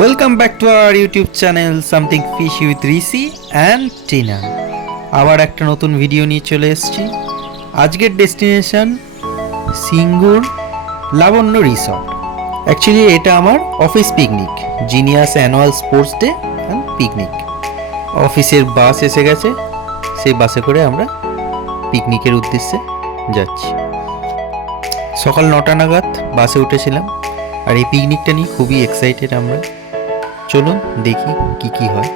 Welcome back to our YouTube channel something fishy with Rishi and Tina. আবার একটা নতুন video নিয়ে চলে এসেছি। আজকের ডেস্টিনেশন সিঙ্গুর লাবণ্য রিসর্ট। অ্যাকচুয়ালি এটা আমার office picnic, genius annual sports day and picnic. অফিসের বাস এসে গেছে, সেই বাসে করে আমরা পিকনিকের উদ্দেশ্যে যাচ্ছি। সকাল 9টা নাগাদ বাসে উঠেছিলাম, আর এই পিকনিকটা নিয়ে খুবই এক্সাইটেড আমরা। চলুন দেখি কি কি হয়,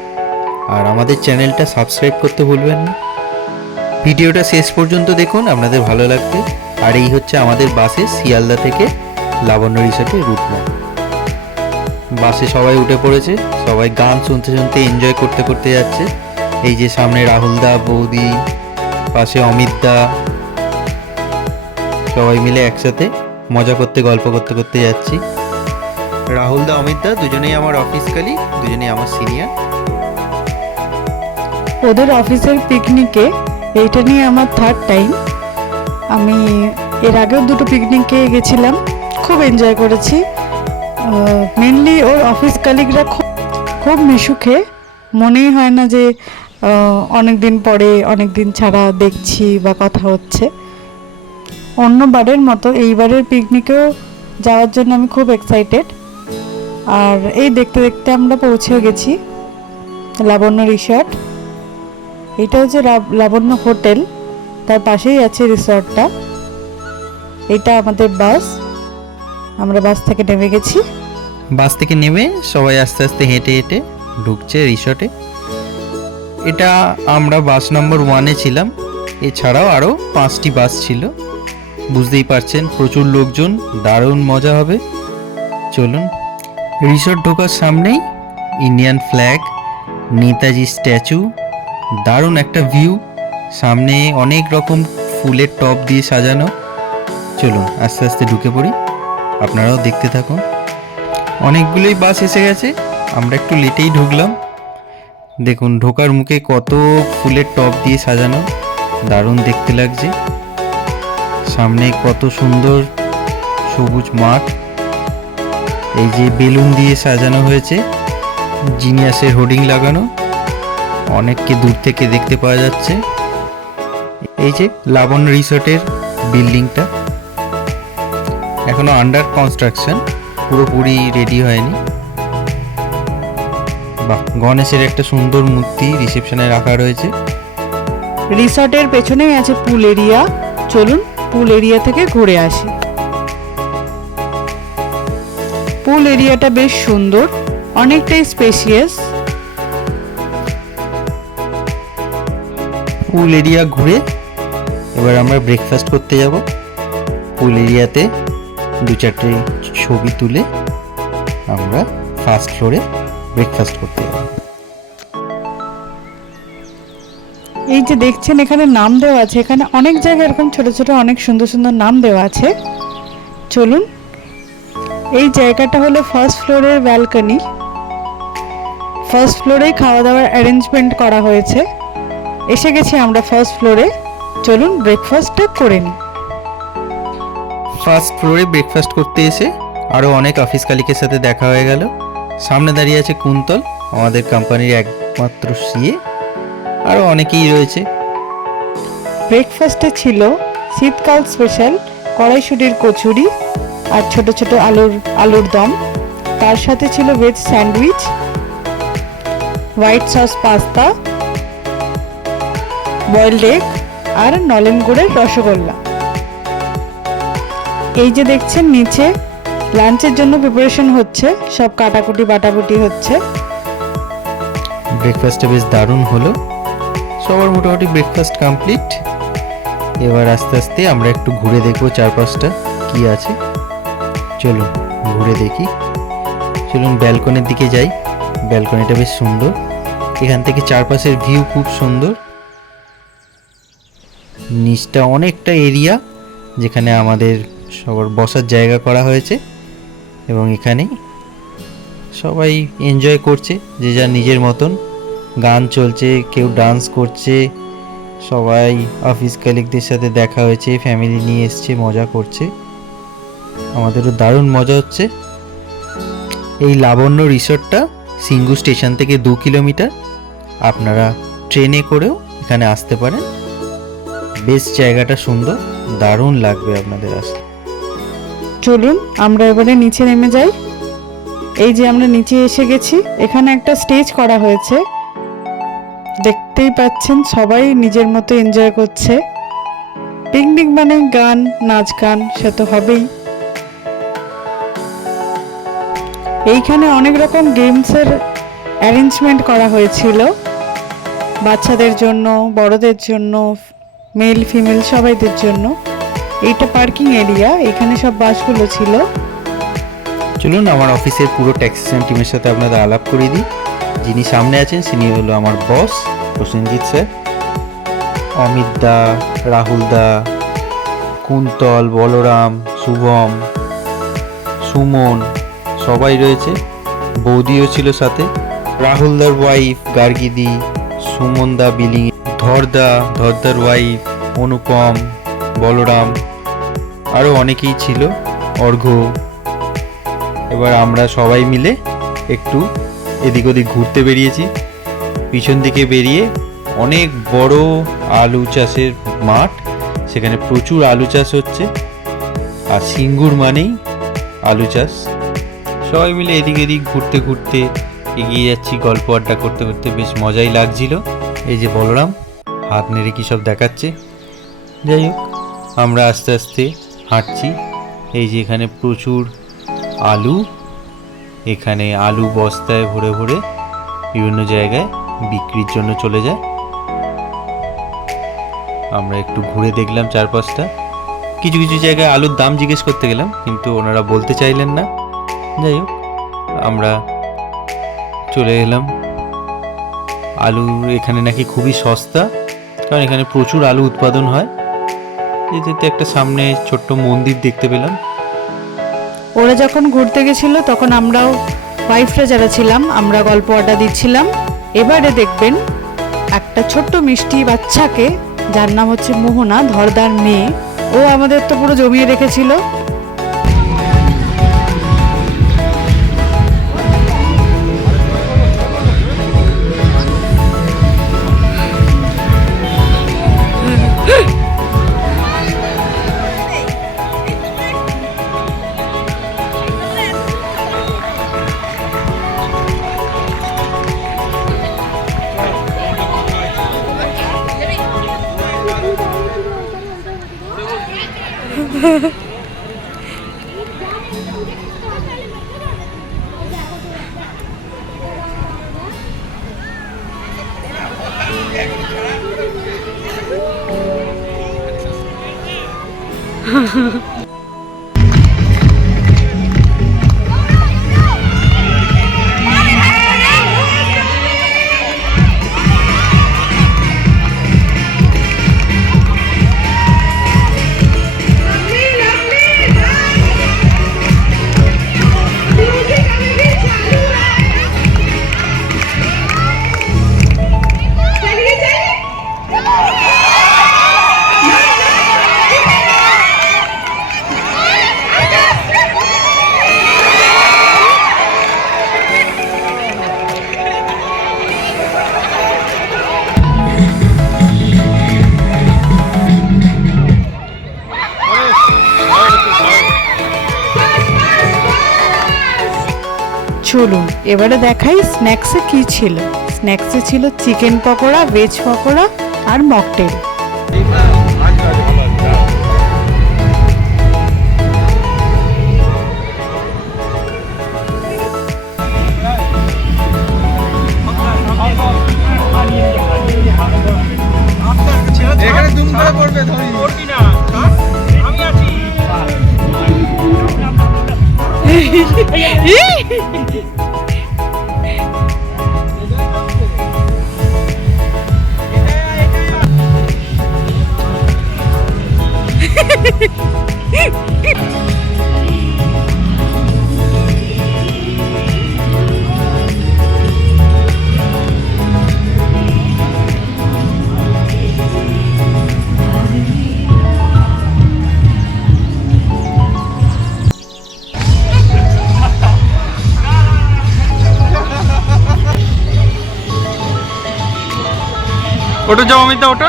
আর আমাদের চ্যানেলটা সাবস্ক্রাইব করতে ভুলবেন না। ভিডিওটা শেষ পর্যন্ত দেখুন, আপনাদের ভালো লাগবে। আর এই হচ্ছে আমাদের বাসে শিয়ালদা থেকে লাবণ্য রিসর্টের রুট ম্যাপ। বাসে সবাই উঠে পড়েছে, সবাই গান শুনতে শুনতে এনজয় করতে করতে যাচ্ছে। এই যে সামনে রাহুল দা, বৌদি, পাশে অমিত দা, সবাই মিলে একসাথে মজা করতে গল্প করতে করতে যাচ্ছি। রাহুল দা, অমিত দা দুজনেই আমার অফিস কালি, দুজনেই আমার সিনিয়র। ওদের অফিসের পিকনিকে এইটা নিয়ে আমার থার্ড টাইম। আমি এর আগেও দুটো পিকনিকে গেছিলাম, খুব এনজয় করেছি। মেনলি ওর অফিস কালিগরা খুব মিশুকে, মনেই হয় না যে অনেক দিন পরে, অনেক দিন ছাড়া দেখছি বা কথা হচ্ছে। অন্যবারের মতো এইবারের পিকনিকেও যাওয়ার জন্য আমি খুব এক্সাইটেড। আর এই দেখতে দেখতে আমরা পৌঁছেও গেছি লাবণ্য রিসর্ট। এটা হচ্ছে লাবণ্য হোটেল, তার পাশেই আছে রিসর্টটা। এটা আমাদের বাস, আমরা বাস থেকে নেমে গেছি। বাস থেকে নেমে সবাই আস্তে আস্তে হেঁটে হেঁটে ঢুকছে রিসর্টে। এটা আমরা বাস নম্বর 1-এ ছিলাম, এছাড়াও আরও 5টি বাস ছিল। বুঝতেই পারছেন প্রচুর লোকজন, দারুণ মজা হবে। চলুন। রিসর্ট ঢোকার সামনেই ইন্ডিয়ান ফ্ল্যাগ, নেতাজি স্ট্যাচু, দারুণ একটা ভিউ। সামনে অনেক রকম ফুলের টব দিয়ে সাজানো। চলুন আস্তে আস্তে ঢুকে পড়ি, আপনারাও দেখতে থাকুন। অনেকগুলোই বাস এসে গেছে, আমরা একটু লেটেই ঢুকলাম। দেখুন ঢোকার মুখে কত ফুলের টব দিয়ে সাজানো, দারুণ দেখতে লাগছে। সামনে কত সুন্দর সবুজ মাঠ, এই যে বেলুন দিয়ে সাজানো হয়েছে, জিনিয়াসের হোর্ডিং লাগানো, অনেককে দূর থেকে দেখতে পাওয়া যাচ্ছে। এই যে লাবণ্য রিসর্টের বিল্ডিংটা এখনো আন্ডার কনস্ট্রাকশন, পুরোপুরি রেডি হয়নি। বাহ, গণেশের একটা সুন্দর মূর্তি রিসেপশনে রাখা রয়েছে। রিসর্টের পেছনেই আছে পুল এরিয়া, চলুন পুল এরিয়া থেকে ঘুরে আসি। পুল এরিয়াটা বেশ সুন্দর, অনেকটাই স্পেশিয়াস। পুল এরিয়া ঘুরে এবার আমরা ব্রেকফাস্ট করতে যাব। পুল এরিয়াতে 2-4টে ছবি তুলে আমরা ফার্স্ট ফ্লোরে ব্রেকফাস্ট করতে যাব। এই যে দেখছেন এখানে নাম দেওয়া আছে, এখানে অনেক জায়গায় এরকম ছোট ছোট অনেক সুন্দর সুন্দর নাম দেওয়া আছে। চলুন, এই জায়গাটা হলো ফার্স্ট ফ্লোরের ব্যালকনি। ফার্স্ট ফ্লোরেই খাওয়া দাওয়ার অ্যারেঞ্জমেন্ট করা হয়েছে। এসে গেছি আমরা ফার্স্ট ফ্লোরে, চলুন ব্রেকফাস্টটা করে নিই। ফার্স্ট ফ্লোরে ব্রেকফাস্ট করতে এসে আরও অনেক অফিস কালিকের সাথে দেখা হয়ে গেল। সামনে দাঁড়িয়ে আছে কুন্তল, আমাদের কোম্পানির একমাত্র সিএ, আরও অনেকেই রয়েছে। ব্রেকফাস্টে ছিল শীতকাল স্পেশাল কড়াইশুটির কচুরি আর ছোট ছোট আলুর দম। তার সাথে ছিল veg sandwich, white sauce pasta, boiled egg আর নলেন গুড়ের রসগোল্লা। এই যে দেখছেন নিচে লাঞ্চের জন্য প্রিপারেশন হচ্ছে, সব কাটাকুটি বাটাকুটি হচ্ছে। ব্রেকফাস্টটা বেশ দারুণ হলো, সবার মোটামুটি ব্রেকফাস্ট কমপ্লিট। এবার আস্তে আস্তে আমরা একটু ঘুরে দেখবো চারপাশটা কি আছে। চলুন ঘুরে দেখি। চলুন ব্যালকনির দিকে যাই। ব্যালকনিটা বেশ সুন্দর, এখান থেকে চারপাশের ভিউ খুব সুন্দর। নিচটা অনেকটা এরিয়া যেখানে আমাদের সবার বসার জায়গা করা হয়েছে, এবং এখানেই সবাই এনজয় করছে যে যার নিজের মতন। গান চলছে, কেউ ডান্স করছে, সবাই অফিস কালিগদের সাথে দেখা হয়েছে, ফ্যামিলি নিয়ে এসছে, মজা করছে। আমাদেরও দারুণ মজা হচ্ছে। এই লাবণ্য রিসর্টটা সিঙ্গু স্টেশন থেকে 2 কিলোমিটার। আপনারা ট্রেনে করেও এখানে আসতে পারেন। বেশ জায়গাটা সুন্দর, দারুণ লাগবে আপনাদের আসলে। চলুন আমরা এবারে নিচে নেমে যাই। এই যে আমরা নিচে এসে গেছি, এখানে একটা স্টেজ করা হয়েছে, দেখতেই পাচ্ছেন সবাই নিজের মতো এনজয় করছে। পিকনিক মানে গান, নাচ গান সে তো হবেই। এইখানে অনেক রকম গেমসের অ্যারেঞ্জমেন্ট করা হয়েছিল, বাচ্চাদের জন্য, বড়দের জন্য, মেল ফিমেল সবাইদের জন্য। এইটা পার্কিং এরিয়া, এখানে সব বাসগুলো ছিল। চলুন আমার অফিসের পুরো ট্যাক্সিশন টিমের সাথে আপনাদের আলাপ করিয়ে দিই। যিনি সামনে আছেন তিনি হলো আমার বস প্রসেনজিৎ স্যার, অমিত দা, রাহুল দা, কুন্তল, বলরাম, শুভম, সুমন সবাই রয়েছে। বৌদিও ছিল সাথে, রাহুল দার ওয়াইফ গার্গিদি, সুমন দা বিলিং, ধরদার ওয়াইফ অনুপম, বলরাম, আরও অনেকেই ছিল, অর্ঘ্য। এবার আমরা সবাই মিলে একটু এদিক ওদিক ঘুরতে বেরিয়েছি। পিছন দিকে বেরিয়ে অনেক বড় আলু চাষের মাঠ, সেখানে প্রচুর আলু চাষ হচ্ছে। আর সিঙ্গুর মানেই আলু চাষ। সবাই মিলে এদিক এদিক ঘুরতে ঘুরতে এগিয়ে যাচ্ছি, গল্প আড্ডা করতে করতে বেশ মজাই লাগছিল। এই যে বলরাম হাত নেড়ে কী সব দেখাচ্ছে। যাই হোক, আমরা আস্তে আস্তে হাঁটছি। এই যে এখানে প্রচুর আলু, এখানে আলু বস্তায় ভরে ভরে বিভিন্ন জায়গায় বিক্রির জন্য চলে যায়। আমরা একটু ঘুরে দেখলাম চারপাশটা। কিছু কিছু জায়গায় আলুর দাম জিজ্ঞেস করতে গেলাম, কিন্তু ওনারা বলতে চাইলেন না। যাই হোক, আমরা চলে এলাম। আলু এখানে নাকি খুবই সস্তা, কারণ এখানে প্রচুর আলু উৎপাদন হয়। এতে একটা সামনে ছোট্ট মন্দির দেখতে পেলাম। ওরা যখন ঘুরতে গেছিল তখন আমরাও ওয়াইফরা যারা ছিলাম আমরা গল্প আড্ডা দিচ্ছিলাম। এবারে দেখবেন একটা ছোট্ট মিষ্টি বাচ্চাকে, যার নাম হচ্ছে মোহনা, ধরদার মেয়ে, ও আমাদের তো পুরো জমিয়ে রেখেছিল। চলুন এবারে দেখাই স্ন্যাক্সে কি ছিল। স্ন্যাক্সে ছিল চিকেন পকোড়া, ভেজ পকোড়া আর মকটেল। এখানে দুম করে পড়বে, ধরি পড়বি না, আমি আছি। ওটা যাও অমিতা, ওটা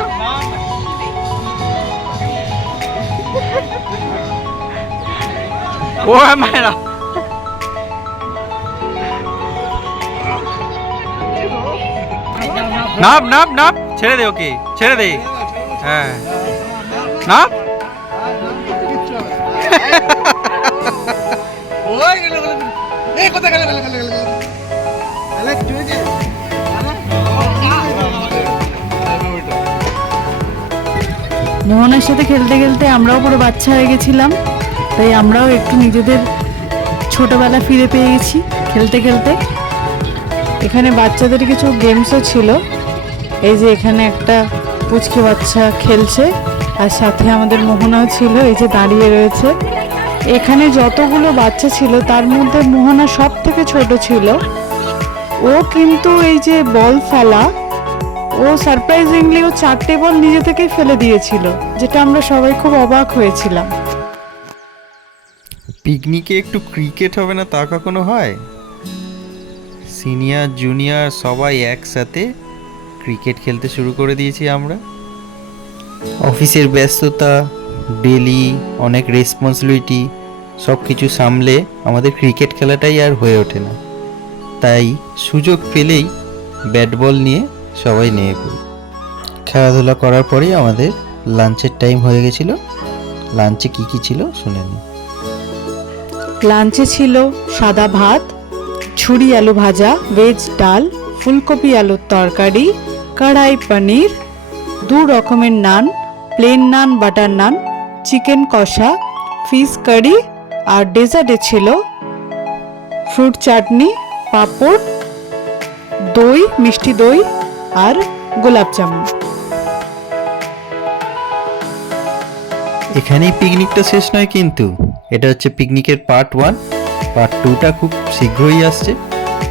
ও মায়েরা নাপ নাপ নাপ, ছেড়ে দে ওকে, ছেড়ে দে। হ্যাঁ নাপ। মোহনার সাথে খেলতে খেলতে আমরাও পুরো বাচ্চা হয়ে গেছিলাম, তাই আমরাও একটু নিজেদের ছোটবেলা ফিরে পেয়ে গেছি খেলতে খেলতে। এখানে বাচ্চাদের কিছু গেমসও ছিল। এই যে এখানে একটা পুচকি বাচ্চা খেলছে, আর সাথে আমাদের মোহনাও ছিল, এই যে দাঁড়িয়ে রয়েছে। এখানে যতগুলো বাচ্চা ছিল তার মধ্যে মোহনা সব থেকে ছোট ছিল। ও কিন্তু এই যে বল ফেলা, ও সারপ্রাইজিংলি ও 4টে বল নিজে থেকেই ফেলে দিয়েছিল, যেটা আমরা সবাই খুব অবাক হয়েছিলাম। পিকনিকে একটু ক্রিকেট হবে না তা কখনো হয়? সিনিয়র জুনিয়র সবাই একসাথে ক্রিকেট খেলতে শুরু করে দিয়েছি আমরা। অফিসের ব্যস্ততা, ডেলি অনেক রেসপন্সিবিলিটি, সব কিছু সামলে আমাদের ক্রিকেট খেলাটাই আর হয়ে ওঠে না। তাই সুযোগ পেলেই ব্যাট বল নিয়ে সবাই নেমে পড়ি। খেলাধুলা করার পরেই আমাদের লাঞ্চের টাইম হয়ে গেছিল। লাঞ্চে কী কী ছিল শুনে নিই। লাঞ্চে ছিল সাদা ভাত, ছুরি আলু ভাজা, ভেজ ডাল, ফুলকপি আলুর তরকারি, কড়াই পনির, 2 রকমের নান, প্লেন নান, বাটার নান, চিকেন কষা, ফিশ কারি, আর ডেজার্টে ছিল ফ্রুট চাটনি, পাঁপড়, দই, মিষ্টি দই আর গোলাপ জামুন। এখানেই পিকনিকটা শেষ নয় কিন্তু, এটা হচ্ছে পিকনিকের পার্ট 1। পার্ট 2টা খুব শীঘ্রই আসছে।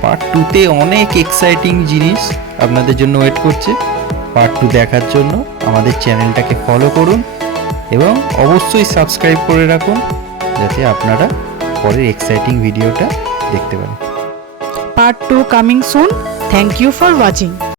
পার্ট 2তে অনেক এক্সাইটিং জিনিস আপনাদের জন্য ওয়েট করছে। পার্ট 2 দেখার জন্য আমাদের চ্যানেলটাকে ফলো করুন এবং অবশ্যই সাবস্ক্রাইব করে রাখুন, যাতে আপনারা পরের এক্সাইটিং ভিডিওটা দেখতে পারেন। Part 2 coming soon. Thank you for watching.